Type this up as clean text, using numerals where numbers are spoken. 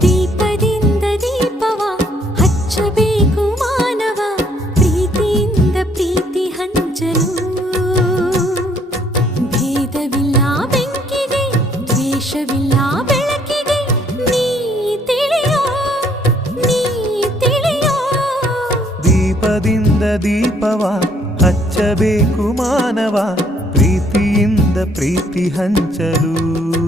ದೀಪದಿಂದ ದೀಪವ ಹಚ್ಚಬೇಕು ಮಾನವ, ಪ್ರೀತಿಯಿಂದ ಪ್ರೀತಿ ಹಂಚಲು. ಭೇದವಿಲ್ಲ ಬೆಂಕಿಗೆ, ದ್ವೇಷವಿಲ್ಲ ಬೆಳಕಿಗೆ, ನೀ ತಿಳಿಯೋ, ನೀ ತಿಳಿಯೋ. ದೀಪದಿಂದ ದೀಪವ ಹಚ್ಚಬೇಕು ಮಾನವ, ಪ್ರೀತಿಯಿಂದ ಪ್ರೀತಿ ಹಂಚಲು.